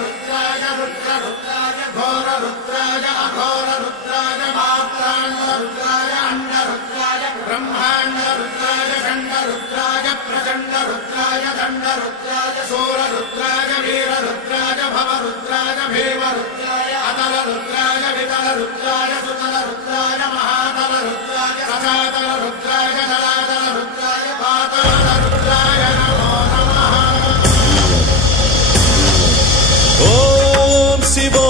रुद्राय घोररुद्राय अघोररुद्राय मात्राण्डरुद्राय अण्डरुद्राय ब्रह्माण्डरुद्राय खण्डरुद्राय प्रचण्डरुद्राय दण्डरुद्राय शूररुद्राय वीररुद्राय भवरुद्राय भीमरुद्राय अतलरुद्राय वितलरुद्राय सुतलरुद्राय महातलरुद्राय रसातलरुद्राय जलातलरुद्राय पातालरुद्राय नमो नमः। ओम शिवो